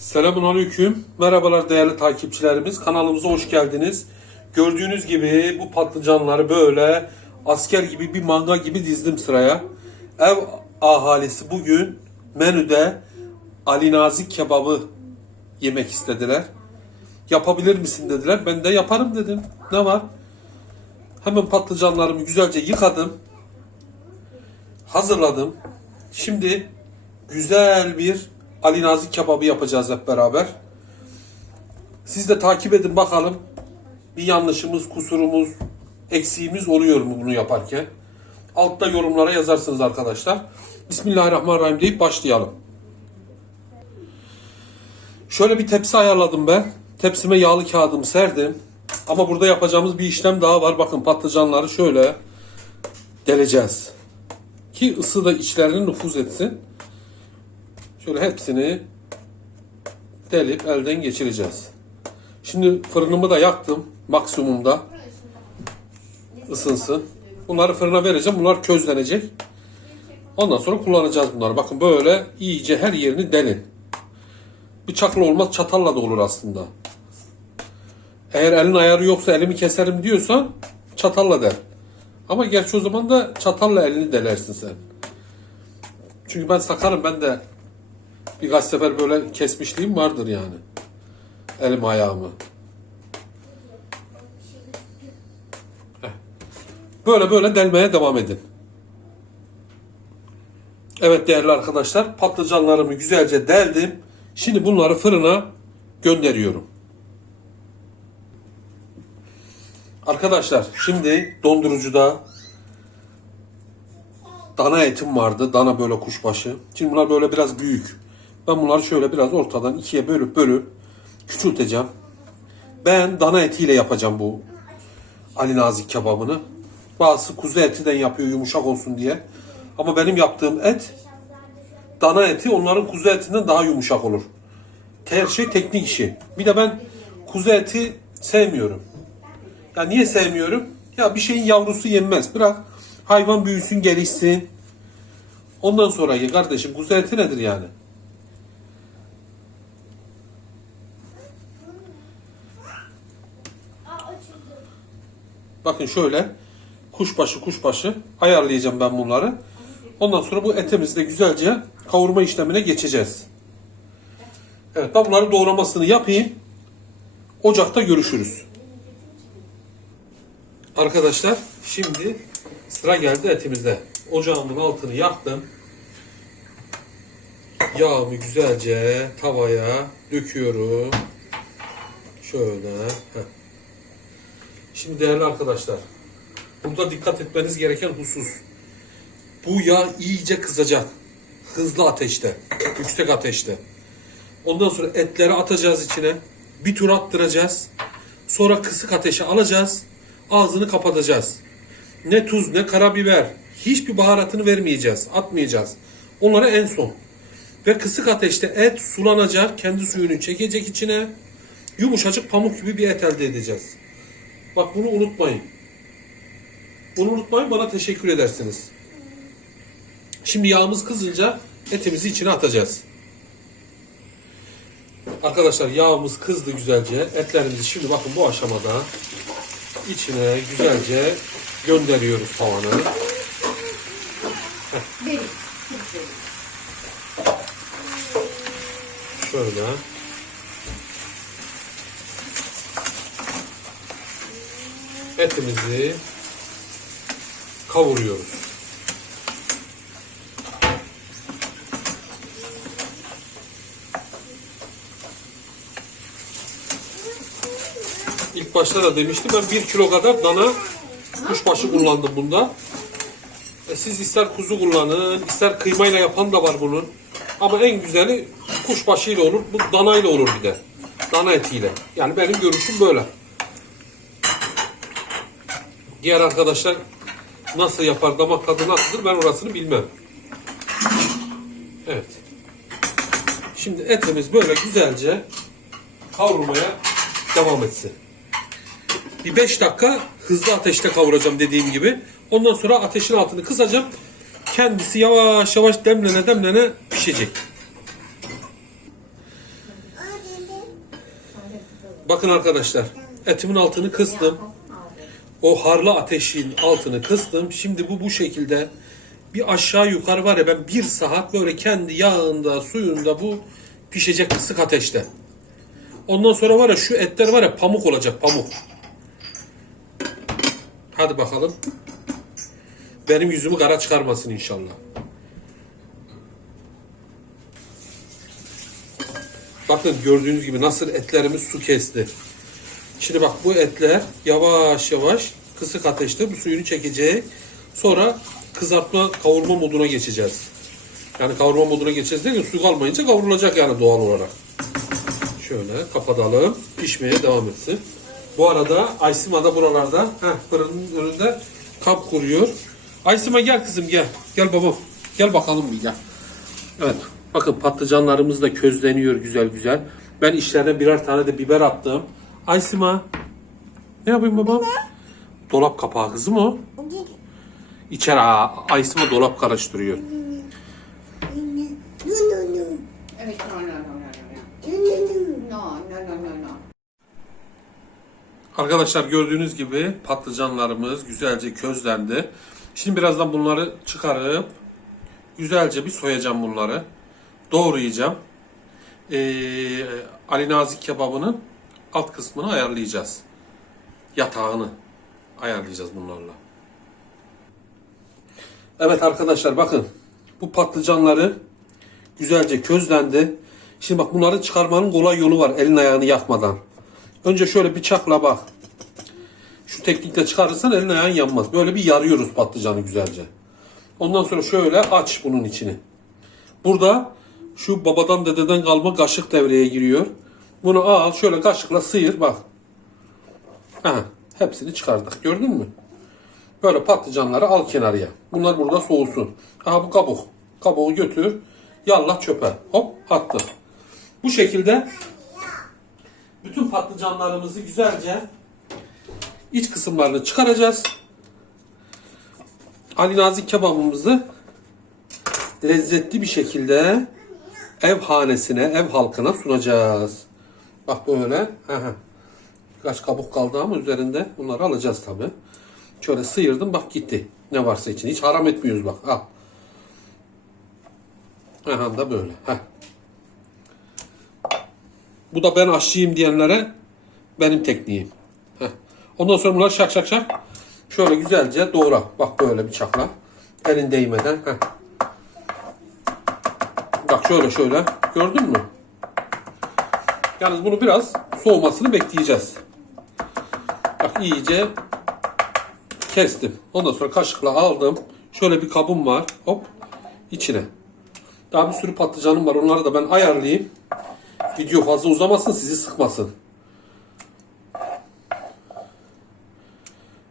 Selamun Aleyküm. Merhabalar değerli takipçilerimiz. Kanalımıza hoş geldiniz. Gördüğünüz gibi bu patlıcanları böyle asker gibi bir manga gibi dizdim sıraya. Ev ahalisi bugün menüde Ali Nazik kebabı yemek istediler. Yapabilir misin dediler. Ben de yaparım dedim. Ne var? Hemen patlıcanlarımı güzelce yıkadım. Hazırladım. Şimdi güzel bir Ali Nazik kebabı yapacağız hep beraber. Siz de takip edin bakalım. Bir yanlışımız, kusurumuz, eksiğimiz oluyor mu bunu yaparken? Altta yorumlara yazarsınız arkadaşlar. Bismillahirrahmanirrahim deyip başlayalım. Şöyle bir tepsi ayarladım ben. Tepsime yağlı kağıdımı serdim. Ama burada yapacağımız bir işlem daha var. Bakın patlıcanları şöyle deleceğiz. Ki ısı da içlerine nüfuz etsin. Şöyle hepsini delip elden geçireceğiz. Şimdi fırınımı da yaktım maksimumda. ısınsın. Bunları fırına vereceğim. Bunlar közlenecek. Ondan sonra kullanacağız bunları. Bakın böyle iyice her yerini delin. Bıçakla olmaz çatalla da olur aslında. Eğer elin ayarı yoksa elimi keserim diyorsan çatalla del. Ama gerçi o zaman da çatalla elini delersin sen. Çünkü ben sakarım ben de birkaç sefer böyle kesmişliğim vardır yani. Elim ayağımı. Böyle böyle delmeye devam edin. Evet değerli arkadaşlar patlıcanlarımı güzelce deldim. Şimdi bunları fırına gönderiyorum. Arkadaşlar şimdi dondurucuda dana etim vardı. Dana böyle kuşbaşı. Şimdi bunlar böyle biraz büyük. Ben bunları şöyle biraz ortadan ikiye bölüp bölüp küçülteceğim. Ben dana etiyle yapacağım bu Ali Nazik kebabını. Bazısı kuzu etiden yapıyor yumuşak olsun diye. Ama benim yaptığım et dana eti onların kuzu etinden daha yumuşak olur. Her şey teknik işi. Bir de ben kuzu eti sevmiyorum. Ya niye sevmiyorum? Ya bir şeyin yavrusu yenmez. Bırak hayvan büyüsün gelişsin. Ondan sonra ye kardeşim. Kuzu eti nedir yani? Bakın şöyle kuşbaşı kuşbaşı ayarlayacağım ben bunları. Ondan sonra bu etimizi de güzelce kavurma işlemine geçeceğiz. Evet ben bunları doğramasını yapayım. Ocakta görüşürüz. Arkadaşlar şimdi sıra geldi etimizde. Ocağımın altını yaktım. Yağımı güzelce tavaya döküyorum. Şöyle. heh. Şimdi değerli arkadaşlar. Burada dikkat etmeniz gereken husus. Bu yağ iyice kızacak. Hızlı ateşte. Yüksek ateşte. Ondan sonra etleri atacağız içine. Bir tur attıracağız. Sonra kısık ateşe alacağız. Ağzını kapatacağız. Ne tuz ne karabiber. Hiçbir baharatını vermeyeceğiz. Atmayacağız. Onları en son. Ve kısık ateşte et sulanacak. Kendi suyunu çekecek içine. Yumuşacık pamuk gibi bir et elde edeceğiz. Bak bunu unutmayın. Bunu unutmayın bana teşekkür edersiniz. Şimdi yağımız kızınca etimizi içine atacağız. Arkadaşlar yağımız kızdı güzelce. Etlerimizi şimdi bakın bu aşamada içine güzelce gönderiyoruz tavanı. Şöyle. Etimizi kavuruyoruz. İlk başta da demiştim ben 1 kilo kadar dana kuşbaşı kullandım bunda. E siz ister kuzu kullanın, ister kıymayla yapan da var bunun. Ama en güzeli kuşbaşıyla olur, bu danayla olur bir de. Dana etiyle. Yani benim görüşüm böyle. Diğer arkadaşlar nasıl yapar, damak tadı nasıldır ben orasını bilmem. Evet. Şimdi etimiz böyle güzelce kavrulmaya devam etsin. Bir 5 dakika hızlı ateşte kavuracağım dediğim gibi. Ondan sonra ateşin altını kısacağım. Kendisi yavaş yavaş demlene demlene pişecek. Bakın arkadaşlar etimin altını kıstım. O harlı ateşin altını kıstım. Şimdi bu bu şekilde bir aşağı yukarı var ya ben bir saat böyle kendi yağında suyunda bu pişecek kısık ateşte. Ondan sonra var ya şu etler var ya pamuk olacak pamuk. Hadi bakalım. Benim yüzümü kara çıkarmasın inşallah. Bakın gördüğünüz gibi nasıl etlerimiz su kesti. Şimdi bak bu etler yavaş yavaş kısık ateşte bu suyunu çekecek. Sonra kızartma kavurma moduna geçeceğiz. Yani kavurma moduna geçeceğiz derken su kalmayınca kavrulacak yani doğal olarak. Şöyle kapatalım. Pişmeye devam etsin. Bu arada Aysima da buralarda heh, fırının önünde kamp kuruyor. Aysima gel kızım gel. Gel babam. Gel bakalım bir gel. Evet. Bakın patlıcanlarımız da közleniyor güzel güzel. Ben içlerine birer tane de biber attım. Aysima. Ne yapayım babam? Dolap kapağı kızım o. İçeri aa, Aysima dolap karıştırıyor. Evet, no, no, no, no, no, no. No, no, no, no, no. Arkadaşlar gördüğünüz gibi patlıcanlarımız güzelce közlendi. Şimdi birazdan bunları çıkarıp güzelce bir soyacağım bunları. Doğrayacağım. Ee, Ali Nazik kebabının alt kısmını ayarlayacağız. Yatağını ayarlayacağız bunlarla. Evet arkadaşlar bakın. Bu patlıcanları güzelce közlendi. Şimdi bak bunları çıkarmanın kolay yolu var elin ayağını yakmadan. Önce şöyle bıçakla bak. Şu teknikle çıkarırsan elin ayağın yanmaz. Böyle bir yarıyoruz patlıcanı güzelce. Ondan sonra şöyle aç bunun içini. Burada şu babadan dededen kalma kaşık devreye giriyor. Bunu al şöyle kaşıkla sıyır bak. Aha, hepsini çıkardık. Gördün mü? Böyle patlıcanları al kenarıya. Bunlar burada soğusun. Aha bu kabuk. Kabuğu götür. Yallah çöpe. Hop attık. Bu şekilde bütün patlıcanlarımızı güzelce iç kısımlarını çıkaracağız. Ali Nazik kebabımızı lezzetli bir şekilde ev hanesine, ev halkına sunacağız. Bak böyle. Birkaç kabuk kaldı ama üzerinde bunları alacağız tabi. Şöyle sıyırdım bak gitti. Ne varsa için. Hiç haram etmiyoruz bak. Al. Aha da böyle. Heh. Bu da ben aşçıyım diyenlere benim tekniğim. Heh. Ondan sonra bunları şak şak şak şöyle güzelce doğra. Bak böyle bıçakla. Elin değmeden. Heh. Bak şöyle şöyle. Gördün mü? Yalnız bunu biraz soğumasını bekleyeceğiz. Bak iyice kestim. Ondan sonra kaşıkla aldım. Şöyle bir kabım var. Hop içine. Daha bir sürü patlıcanım var. Onları da ben ayarlayayım. Video fazla uzamasın sizi sıkmasın.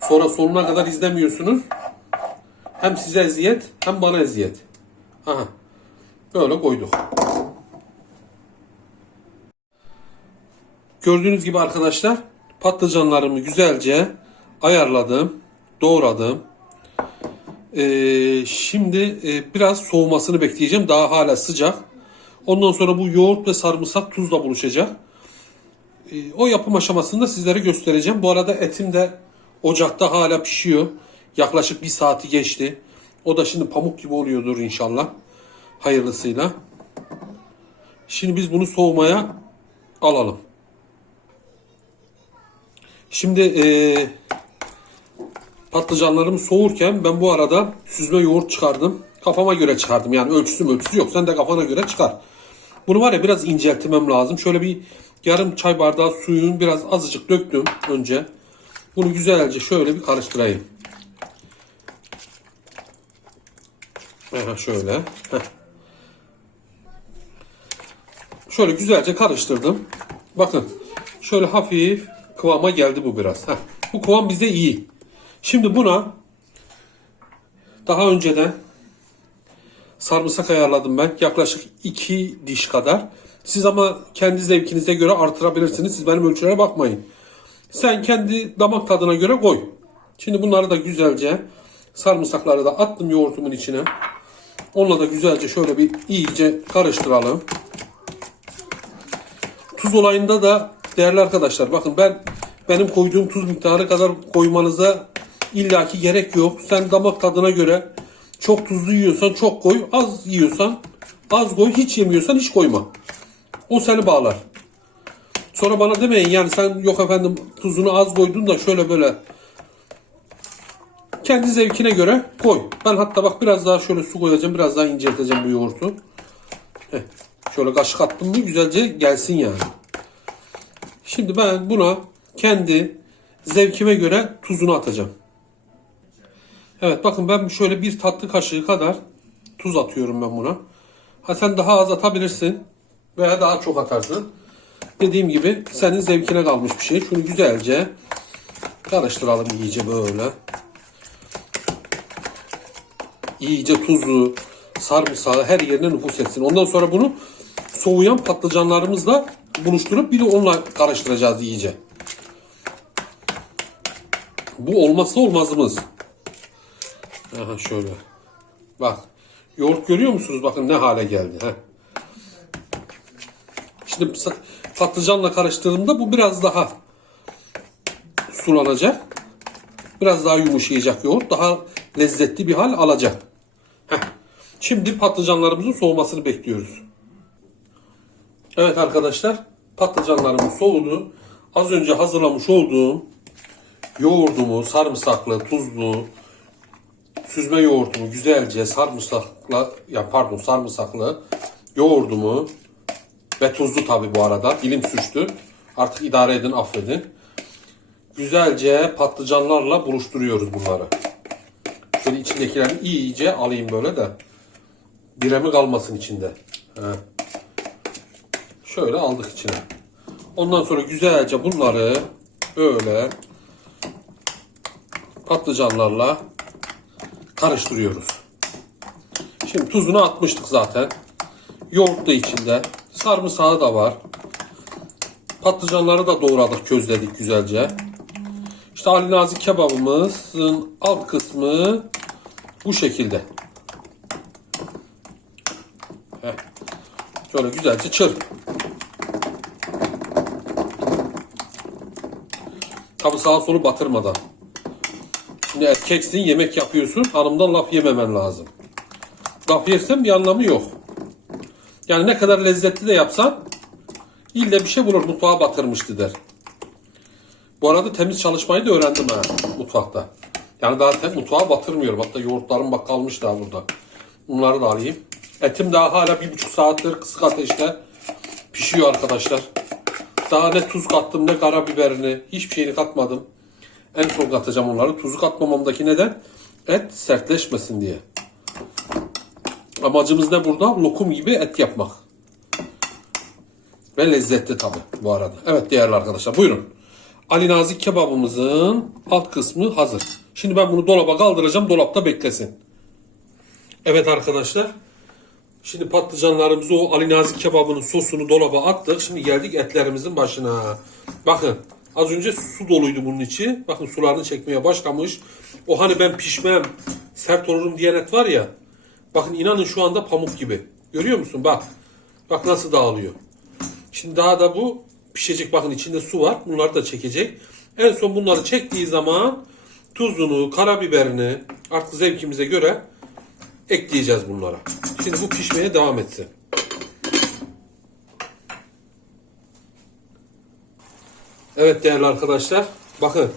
Sonra sonuna kadar izlemiyorsunuz. Hem size eziyet hem bana eziyet. Aha. Böyle koyduk. Gördüğünüz gibi arkadaşlar patlıcanlarımı güzelce ayarladım. Doğradım. Ee, şimdi e, biraz soğumasını bekleyeceğim. Daha hala sıcak. Ondan sonra bu yoğurt ve sarımsak tuzla buluşacak. Ee, o yapım aşamasını da sizlere göstereceğim. Bu arada etim de ocakta hala pişiyor. Yaklaşık bir saati geçti. O da şimdi pamuk gibi oluyordur inşallah. Hayırlısıyla. Şimdi biz bunu soğumaya alalım. Şimdi eee patlıcanlarım soğurken ben bu arada süzme yoğurt çıkardım. Kafama göre çıkardım. Yani ölçüsü ölçüsü yok. Sen de kafana göre çıkar. Bunu var ya biraz inceltmem lazım. Şöyle bir yarım çay bardağı suyun biraz azıcık döktüm önce. Bunu güzelce şöyle bir karıştırayım. Aha şöyle. Heh. Şöyle güzelce karıştırdım. Bakın şöyle hafif kıvama geldi bu biraz. Heh. Bu kıvam bize iyi. Şimdi buna daha önceden sarımsak ayarladım ben. Yaklaşık 2 diş kadar. Siz ama kendi zevkinize göre artırabilirsiniz. Siz benim ölçülere bakmayın. Sen kendi damak tadına göre koy. Şimdi bunları da güzelce sarımsakları da attım yoğurtumun içine. Onunla da güzelce şöyle bir iyice karıştıralım. Tuz olayında da Değerli arkadaşlar bakın ben benim koyduğum tuz miktarı kadar koymanıza illaki gerek yok. Sen damak tadına göre çok tuzlu yiyorsan çok koy, az yiyorsan az koy, hiç yemiyorsan hiç koyma. O seni bağlar. Sonra bana demeyin yani sen yok efendim tuzunu az koydun da şöyle böyle. Kendi zevkine göre koy. Ben hatta bak biraz daha şöyle su koyacağım. Biraz daha incelteceğim bu yoğurtu. Heh. Şöyle kaşık attım mı güzelce gelsin yani. Şimdi ben buna kendi zevkime göre tuzunu atacağım. Evet bakın ben şöyle bir tatlı kaşığı kadar tuz atıyorum ben buna. Ha sen daha az atabilirsin veya daha çok atarsın. Dediğim gibi senin zevkine kalmış bir şey. Şunu güzelce karıştıralım iyice böyle. İyice tuzu, sarımsağı her yerine nüfus etsin. Ondan sonra bunu soğuyan patlıcanlarımızla buluşturup bir de onunla karıştıracağız iyice. Bu olmazsa olmazımız. Aha şöyle. Bak. Yoğurt görüyor musunuz? Bakın ne hale geldi. Heh. Şimdi patlıcanla karıştırdığımda bu biraz daha sulanacak. Biraz daha yumuşayacak yoğurt. Daha lezzetli bir hal alacak. Heh. Şimdi patlıcanlarımızın soğumasını bekliyoruz. Evet arkadaşlar patlıcanlarımız soğudu. Az önce hazırlamış olduğum yoğurdumu sarımsaklı, tuzlu, süzme yoğurtumu güzelce sarımsakla ya pardon sarımsaklı yoğurdumu ve tuzlu tabi bu arada. Dilim suçtu. Artık idare edin affedin. Güzelce patlıcanlarla buluşturuyoruz bunları. Şöyle içindekilerini iyice alayım böyle de. Biremi kalmasın içinde. He. Şöyle aldık içine. Ondan sonra güzelce bunları böyle patlıcanlarla karıştırıyoruz. Şimdi tuzunu atmıştık zaten. Yoğurt da içinde. Sarımsağı da var. Patlıcanları da doğradık, közledik güzelce. İşte Ali Nazik kebabımızın alt kısmı bu şekilde. Heh. Şöyle güzelce çırp. Tabi sağa solu batırmadan. Şimdi erkeksin yemek yapıyorsun hanımdan laf yememen lazım. Laf yersen bir anlamı yok. Yani ne kadar lezzetli de yapsan ille bir şey bulur mutfağa batırmıştı der. Bu arada temiz çalışmayı da öğrendim ha mutfakta. Yani daha tem mutfağa batırmıyorum. Hatta yoğurtlarım bak kalmış daha burada. Bunları da alayım. Etim daha hala bir buçuk saattir kısık ateşte pişiyor arkadaşlar. Daha ne tuz kattım ne karabiberini hiçbir şeyini katmadım. En son katacağım onları. Tuzu katmamamdaki neden? Et sertleşmesin diye. Amacımız ne burada? Lokum gibi et yapmak. Ve lezzetli tabi bu arada. Evet değerli arkadaşlar buyurun. Ali Nazik kebabımızın alt kısmı hazır. Şimdi ben bunu dolaba kaldıracağım. Dolapta beklesin. Evet arkadaşlar. Şimdi patlıcanlarımızı o Ali Nazik kebabının sosunu dolaba attık. Şimdi geldik etlerimizin başına. Bakın az önce su doluydu bunun içi. Bakın sularını çekmeye başlamış. O hani ben pişmem, sert olurum diyen et var ya. Bakın inanın şu anda pamuk gibi. Görüyor musun? Bak. Bak nasıl dağılıyor. Şimdi daha da bu pişecek. Bakın içinde su var. Bunları da çekecek. En son bunları çektiği zaman tuzunu, karabiberini artık zevkimize göre ekleyeceğiz bunlara. Şimdi bu pişmeye devam etsin. Evet değerli arkadaşlar. Bakın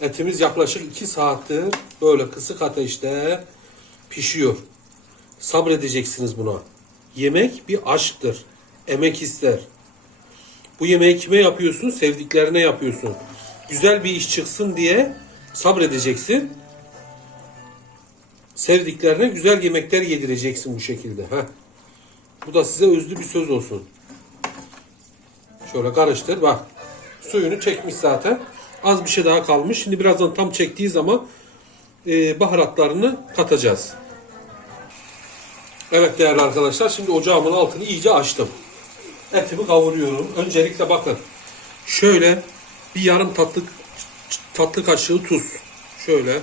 etimiz yaklaşık 2 saattir böyle kısık ateşte pişiyor. Sabredeceksiniz buna. Yemek bir aşktır. Emek ister. Bu yemeği kime yapıyorsun? Sevdiklerine yapıyorsun. Güzel bir iş çıksın diye sabredeceksin. Sevdiklerine güzel yemekler yedireceksin bu şekilde. Heh. Bu da size özlü bir söz olsun. Şöyle karıştır. Bak. Suyunu çekmiş zaten. Az bir şey daha kalmış. Şimdi birazdan tam çektiği zaman e, baharatlarını katacağız. Evet değerli arkadaşlar. Şimdi ocağımın altını iyice açtım. Etimi kavuruyorum. Öncelikle bakın. Şöyle bir yarım tatlı tatlı kaşığı tuz. Şöyle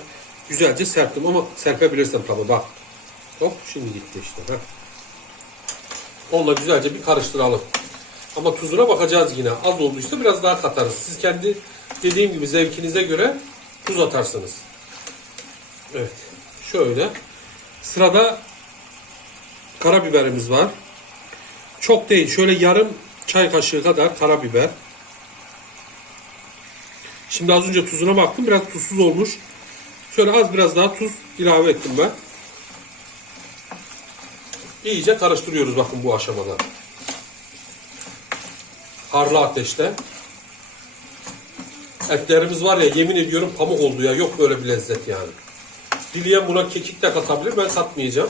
güzelce serptim ama serpebilirsem tabii bak. Hop şimdi gitti işte. Heh. Onunla güzelce bir karıştıralım. Ama tuzuna bakacağız yine. Az olduysa biraz daha katarız. Siz kendi dediğim gibi zevkinize göre tuz atarsınız. Evet. Şöyle. Sırada karabiberimiz var. Çok değil. Şöyle yarım çay kaşığı kadar karabiber. Şimdi az önce tuzuna baktım. Biraz tuzsuz olmuş. Şöyle az biraz daha tuz ilave ettim ben. İyice karıştırıyoruz bakın bu aşamada. Harlı ateşte. Etlerimiz var ya yemin ediyorum pamuk oldu ya. Yok böyle bir lezzet yani. Dileyen buna kekik de katabilir. Ben katmayacağım.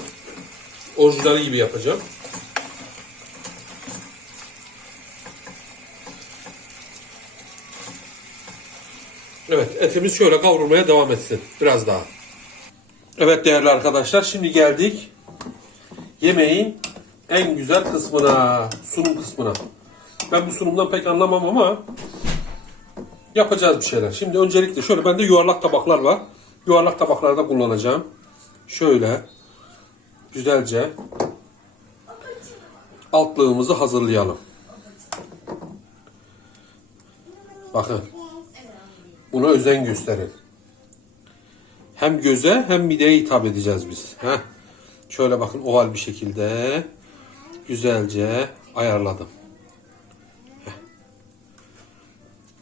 Orijinali gibi yapacağım. Evet etimiz şöyle kavrulmaya devam etsin. Biraz daha. Evet değerli arkadaşlar şimdi geldik yemeğin en güzel kısmına, sunum kısmına. Ben bu sunumdan pek anlamam ama yapacağız bir şeyler. Şimdi öncelikle şöyle bende yuvarlak tabaklar var. Yuvarlak tabaklarda kullanacağım. Şöyle güzelce altlığımızı hazırlayalım. Bakın. Buna özen gösterin. Hem göze hem mideye hitap edeceğiz biz. Heh. Şöyle bakın oval bir şekilde güzelce ayarladım. Heh.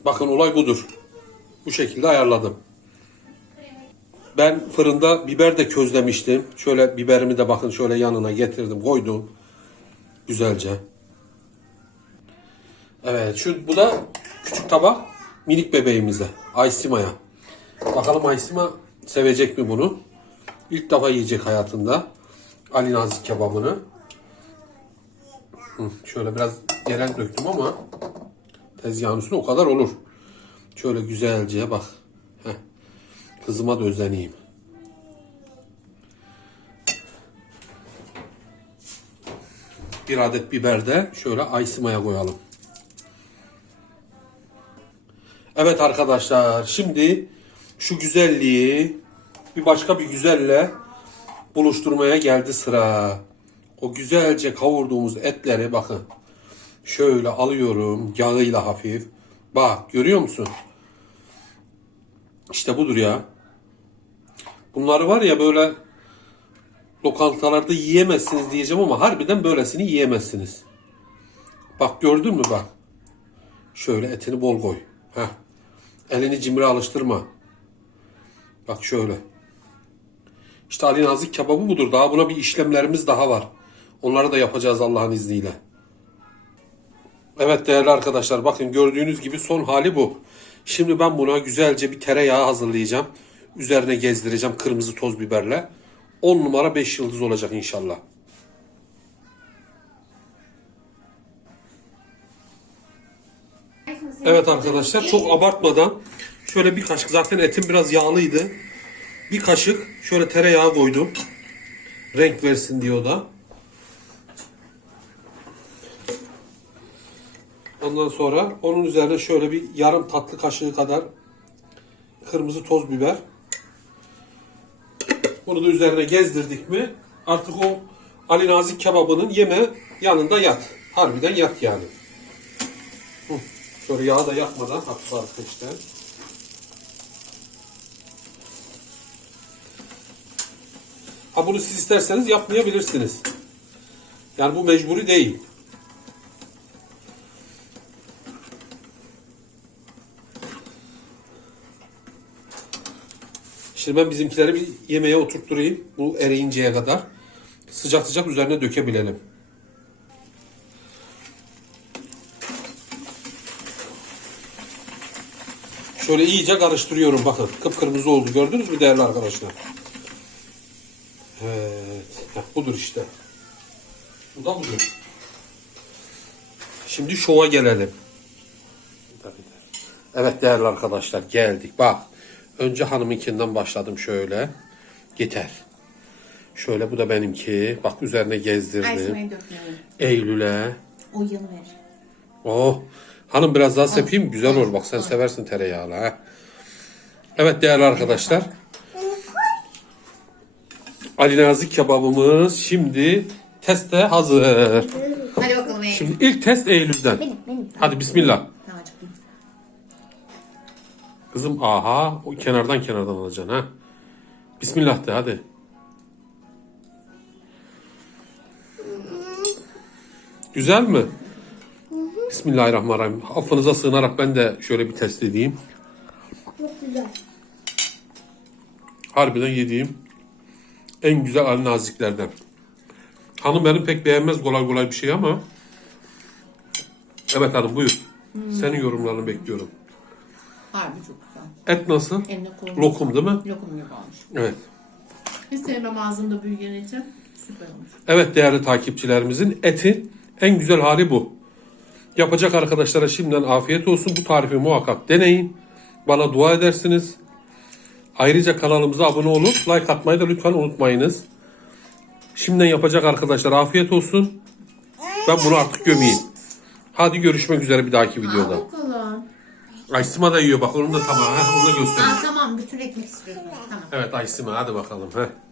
Bakın olay budur. Bu şekilde ayarladım. Ben fırında biber de közlemiştim. Şöyle biberimi de bakın şöyle yanına getirdim, koydum. Güzelce. Evet, şu bu da küçük tabak minik bebeğimize, Aysima'ya. Bakalım Aysima sevecek mi bunu? İlk defa yiyecek hayatında. Ali Nazik kebabını. Şöyle biraz gelen döktüm ama tezgahın üstüne o kadar olur. Şöyle güzelce bak. Heh. Kızıma da özeneyim. Bir adet biber de şöyle Aysima'ya koyalım. Evet arkadaşlar şimdi şu güzelliği bir başka bir güzelle buluşturmaya geldi sıra. O güzelce kavurduğumuz etleri bakın. Şöyle alıyorum yağıyla hafif. Bak görüyor musun? İşte budur ya. Bunları var ya böyle lokantalarda yiyemezsiniz diyeceğim ama harbiden böylesini yiyemezsiniz. Bak gördün mü bak. Şöyle etini bol koy. Heh. Elini cimri alıştırma. Bak şöyle. İşte Ali Nazik kebabı budur. Daha buna bir işlemlerimiz daha var. Onları da yapacağız Allah'ın izniyle. Evet değerli arkadaşlar bakın gördüğünüz gibi son hali bu. Şimdi ben buna güzelce bir tereyağı hazırlayacağım. Üzerine gezdireceğim kırmızı toz biberle. 10 numara 5 yıldız olacak inşallah. Evet arkadaşlar çok abartmadan şöyle bir kaşık zaten etim biraz yağlıydı. Bir kaşık şöyle tereyağı koydum. Renk versin diye da. Ondan sonra onun üzerine şöyle bir yarım tatlı kaşığı kadar kırmızı toz biber. Bunu da üzerine gezdirdik mi artık o Ali Nazik kebabının yeme yanında yat. Harbiden yat yani. Şöyle yağı da yakmadan hafif ateşte. Ha bunu siz isterseniz yapmayabilirsiniz. Yani bu mecburi değil. Şimdi ben bizimkileri bir yemeğe oturtturayım. Bu eriyinceye kadar. Sıcak sıcak üzerine dökebilelim. Şöyle iyice karıştırıyorum bakın. Kıpkırmızı oldu. Gördünüz mü değerli arkadaşlar? Evet. Heh, budur işte. Bu da budur. Şimdi şova gelelim. Evet değerli arkadaşlar geldik. Bak. Önce hanımınkinden başladım şöyle. Yeter. Şöyle bu da benimki. Bak üzerine gezdirdim. Eylül'e. O yanı ver. Oh. Hanım biraz daha sepeyim güzel olur. Bak sen seversin tereyağlı ha. Evet değerli arkadaşlar. Ali Nazik kebabımız şimdi teste hazır. Hadi bakalım Mami. Şimdi ilk test Eylül'den. Benim benim. Hadi bismillah. Tamam çıktım. Kızım aha o kenardan kenardan alacaksın ha. Bismillah de hadi. Güzel mi? Bismillahirrahmanirrahim. Affınıza sığınarak ben de şöyle bir test edeyim. Çok güzel. Harbiden yediğim en güzel al naziklerden. Hanım benim pek beğenmez kolay kolay bir şey ama. Evet hanım buyur. Senin yorumlarını bekliyorum. Harbi çok güzel. Et nasıl? Koluna. Lokum değil mi? Lokum gibi olmuş. Evet. Hiç sevmem ağzımda büyüyen için. Süper olmuş. Evet değerli takipçilerimizin eti en güzel hali bu. Yapacak arkadaşlara şimdiden afiyet olsun. Bu tarifi muhakkak deneyin. Bana dua edersiniz. Ayrıca kanalımıza abone olup like atmayı da lütfen unutmayınız. Şimdiden yapacak arkadaşlar afiyet olsun. Ben bunu artık gömeyim. Hadi görüşmek üzere bir dahaki videoda. Al bakalım. Aysima da yiyor bak onun da tamam. Heh, onu da göstereyim. Aa, tamam bütün ekmek istiyorsun. Tamam. Evet Aysima hadi bakalım. Heh.